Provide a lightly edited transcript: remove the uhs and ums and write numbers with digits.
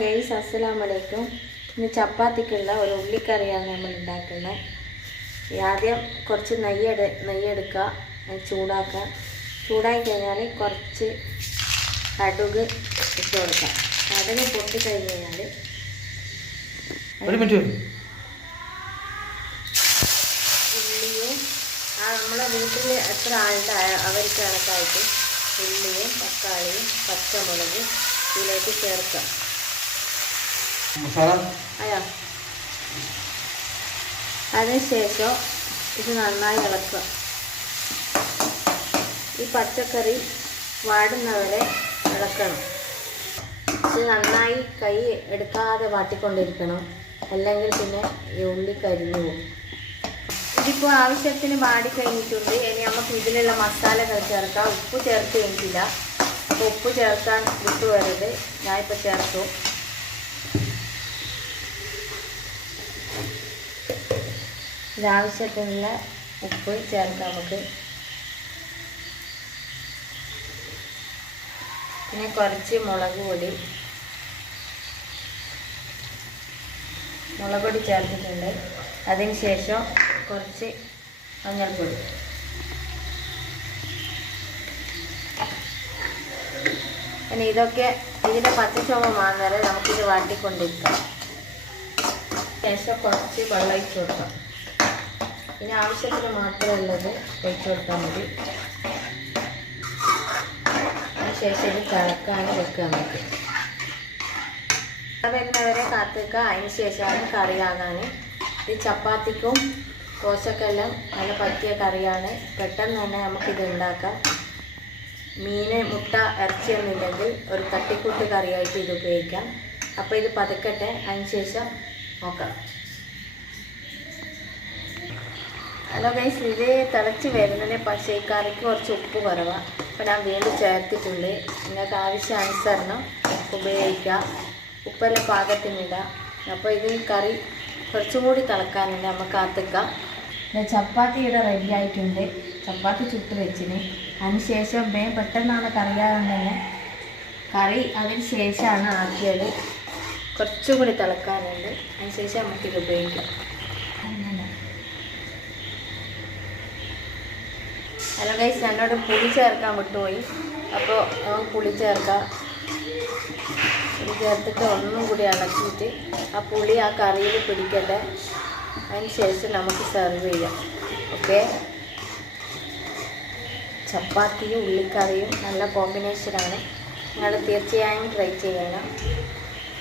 Guys അസ്സലാമു അലൈക്കും. ഇന്ന് ചപ്പാത്തിക്കുള്ള ഒരു ഉള്ളിക്കറിയാണ് നമ്മൾ ഉണ്ടാക്കുന്നത്. ആദ്യം കുറച്ച് നെയ്യെടുക്കുക, ചൂടാക്കുക. ചൂടായി കഴിഞ്ഞാൽ കുറച്ച് കടുക് ഇട്ട് കൊടുക്കാം. കടുക് പൊട്ടി കഴിഞ്ഞ് കഴിഞ്ഞാൽ ഉള്ളിയും നമ്മളെ വീട്ടിൽ എത്ര ആളുടെ അവർക്ക് കണക്കായിട്ട് ഉള്ളിയും തക്കാളിയും പച്ചമുളക് ഇതിലേക്ക് ചേർക്കാം. അതിനുശേഷം ഇത് നന്നായി ഇളക്കുക. ഈ പച്ചക്കറി വാടുന്നവരെ ഇളക്കണം. ഇത് നന്നായി കൈ എടുക്കാതെ വാട്ടിക്കൊണ്ടിരിക്കണം, അല്ലെങ്കിൽ പിന്നെ ഈ ഉള്ളി കരിഞ്ഞു പോകും. ഇതിപ്പോൾ ആവശ്യത്തിന് വാടി കഴിഞ്ഞിട്ടുണ്ട്. ഇനി നമുക്ക് ഇതിലുള്ള മസാലകൾ ചേർക്കാം. ഉപ്പ് ചേർത്ത് കഴിഞ്ഞിട്ടില്ല, അപ്പോൾ ഉപ്പ് ചേർക്കാൻ വിട്ടുവരരുത്. ഞാനിപ്പോൾ ചേർത്തു. ഇതാവശ്യത്തിനുള്ള ഉപ്പ് ചേർക്കാം നമുക്ക്. പിന്നെ കുറച്ച് മുളക് പൊടി ചേർത്തിട്ടുണ്ട്. അതിന് ശേഷം കുറച്ച് മഞ്ഞൾപ്പൊടി. പിന്നെ ഇതൊക്കെ ഇതിൻ്റെ പച്ചച്ചുവ മാറുന്നവരെ നമുക്കിത് വാട്ടിക്കൊണ്ടിരിക്കാം. ശേഷം കുറച്ച് വെള്ളം ഒഴിച്ച് കൊടുക്കാം. പിന്നെ ആവശ്യത്തിന് മാത്രമുള്ളത് ഒഴിച്ച് കൊടുത്താൽ മതി. അതിനുശേഷം ഇത് തിളക്കാൻ വെക്കുക. നമുക്ക് വരുന്നവരെ കാത്തിക്കുക. അതിന് ശേഷമാണ് കറിയാകാൻ. ഇത് ചപ്പാത്തിക്കും ദോശക്കെല്ലാം നല്ല പറ്റിയ കറിയാണ്. പെട്ടെന്ന് തന്നെ നമുക്കിത് ഉണ്ടാക്കാം. മീൻ, മുട്ട, ഇറച്ചിയൊന്നുമില്ലെങ്കിൽ ഒരു തട്ടിക്കൂട്ട് കറിയായിട്ട് ഇത് ഉപയോഗിക്കാം. അപ്പോൾ ഇത് പതുക്കട്ടെ, അതിന് ശേഷം നോക്കാം. ഹലോ ഗൈസ്, ഇത് തിളച്ച് വരുന്നതിന് പക്ഷേ ഈ കറിക്ക് കുറച്ച് ഉപ്പ് കുറവാണ്. അപ്പോൾ ഞാൻ വീണ്ടും ചേർത്തിട്ടുണ്ട്. നിങ്ങൾക്ക് ആവശ്യാനുസരണം ഉപയോഗിക്കാം. ഉപ്പെല്ലാം പാകത്തിനിടാം. അപ്പോൾ ഇത് കറി കുറച്ചും കൂടി തിളക്കാനുണ്ട്, നമുക്ക് കാത്തിക്കാം. ചപ്പാത്തി ഇവിടെ റെഡി ആയിട്ടുണ്ട്. ചപ്പാത്തി ചുട്ട് വെച്ചിന്. അതിനുശേഷം പെട്ടെന്നാണ് കറിയാകാൻ തന്നെ. കറി അതിന് ശേഷമാണ് ആക്കിയത്. കുറച്ചും കൂടി തിളക്കാനുണ്ട്. അതിനുശേഷം നമുക്കിത് ഉപയോഗിക്കാം. ഹലോ ഗൈസ്, എന്നോട് പുളി ചേർക്കാൻ വിട്ടുപോയി. അപ്പോൾ നമുക്ക് പുളി ചേർക്കാം. പുളി ചേർത്തിട്ട് ഒന്നും കൂടി ഇളക്കിയിട്ട് ആ പുളി ആ കറിയിൽ പിടിക്കട്ടെ. അതിന് ശേഷം നമുക്ക് സെർവ് ചെയ്യാം. ഓക്കെ, ചപ്പാത്തിയും ഉള്ളിക്കറിയും നല്ല കോമ്പിനേഷനാണ്. നിങ്ങൾ തീർച്ചയായും ട്രൈ ചെയ്യണം.